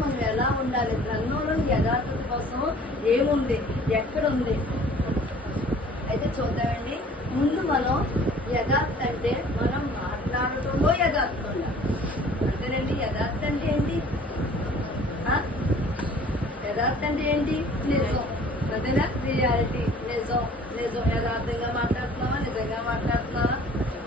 మనం ఎలా ఉండాలి, గ్రంథంలో యథార్థత కోసం ఏముంది, ఎక్కడుంది అయితే చూద్దామండి. ముందు మనం యథార్థ అంటే మనం మాట్లాడటంలో యథార్థ ఉండాలి. అంతేనండి. యథార్థ అంటే ఏంటి? యథార్థ అంటే ఏంటి? నిజం. అంతేనా? రియాలిటీ, నిజం. నిజం యథార్థంగా మాట్లాడుతున్నావా, నిజంగా మాట్లాడుతున్నావా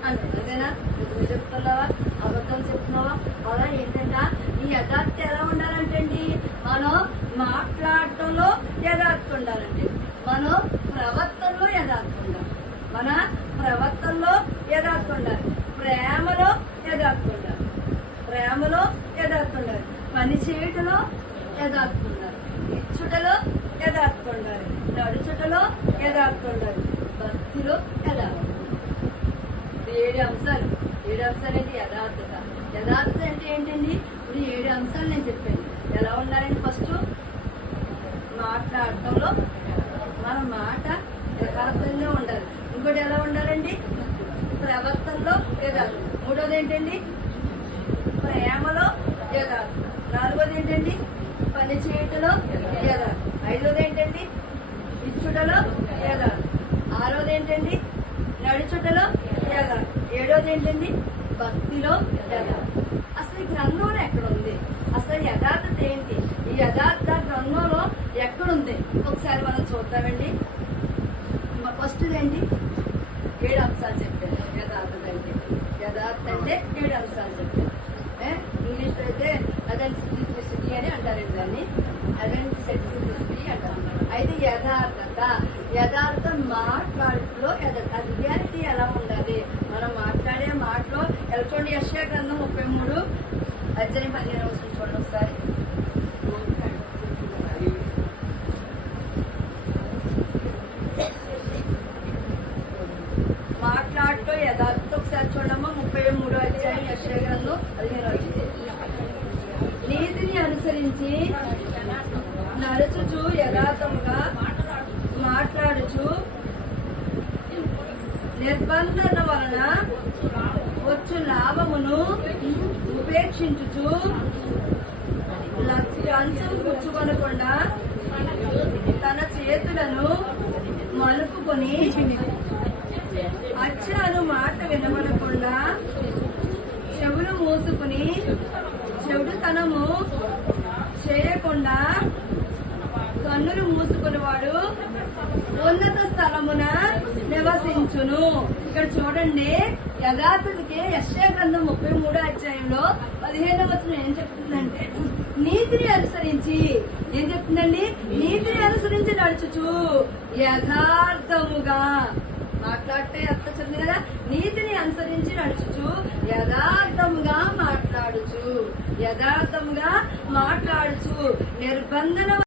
అంటే అంతేనా? నిజం చెప్తున్నావా, అబద్ధం చెప్తున్నావా? అలా ఏంటంటే ఈ యథార్థ ఎలా ఉండాలంటే అండి, మనం మాట్లాడటంలో యథార్థ ఉండాలండి, మనం ప్రవర్తనలో యథార్థ ఉండాలి, మన ప్రవర్తనలో యథార్థ ఉండాలి, ప్రేమలో యథార్థ ఉండాలి, ప్రేమలో యథార్థ ఉండాలి, పని చేయటంలో యథార్థ ఉండాలి, ఇచ్చుటలో యథార్థ ఉండాలి, నడుచుటలో యథార్థ ఉండాలి, భక్తిలో యథార్థ. 7 అంశాలు. 7 అంశాలు ఏంటి? యథార్థత. యథార్థత అంటే ఏంటండి? ఇప్పుడు 7 అంశాలు నేను చెప్పాను. ఎలా ఉండాలండి? ఫస్ట్ మాట్లాడటంలో మన మాట యథార్థంగా ఉండాలి. ఇంకోటి ఎలా ఉండాలండి? ప్రవర్తనలో యథార్థం. మూడోది ఏంటండి? ప్రేమలో యథార్థం. నాలుగోది ఏంటండి? పని చేయటంలో యథార్థం. ఐదోది ఏంటండి? ఇచ్చుటలో యథార్థం. ఆరోది ఏంటండి? నడుచుటలో యథార్థం. ఏడోది ఏంటండి? భక్తిలో యథార్థం. అసలు ఈ గ్రంథంలో ఎక్కడుంది? అసలు యథార్థత ఏంటి? ఈ యథార్థ గ్రంథంలో ఎక్కడుంది ఒకసారి మనం చూద్దామండి. ఫస్ట్ ఏంటి? 7 అంశాలు చెప్పారు. యథార్థత అంటే యథార్థ అంటే 7 అంశాలు చెప్పారు. ఇంగ్లీష్ అయితే అథెంటిసిటీ అని అంటారు. దాన్ని అథెంటిసిటీ అంటారు. అయితే యథార్థత, యథార్థ మాట్లాడులో యథార్థ రియాలిటీ ఎలా ఉండాలి, మనం మాట్లాడే మాటలో ఎలా చూడండి. యెషయా గ్రంథం 33 అధ్యాయం 15వ వచనం చూడండి ఒకసారి. మాట్లాడుతూ యథార్థత ఒకసారి చూడమ్మా. 33వ అధ్యాయం యెషయా గ్రంథం 15వ వచనం. నీతిని అనుసరించి నడుచుచు యథార్థముగా మాట్లాడుచు నిర్బంధన వలన వచ్చు లాభమును ఉపేక్షించుచు లంచం పుచ్చుకొనకుండా తన చేతులను మలుపుకొని అచ్చను మాట వినమనకుండా చెవులు మూసుకుని చెడుతనము చేయకుండా కన్నులు మూసుకునేవాడు ఉన్నత స్థలమున నివసించును. ఇక్కడ చూడండి, యథార్థతకి యెషయా గ్రంథం 33వ అధ్యాయంలో 15వ వచనం ఏం చెప్తుందంటే, నీతిని అనుసరించి ఏం చెప్తుందండి? నీతిని అనుసరించి నడుచుచు యథార్థముగా మాట్లాడితే అర్థం చెప్తుంది కదా. నీతిని అనుసరించి నడుచుచు యథార్థముగా మాట్లాడుచు, యథార్థముగా మాట్లాడుచు నిర్బంధన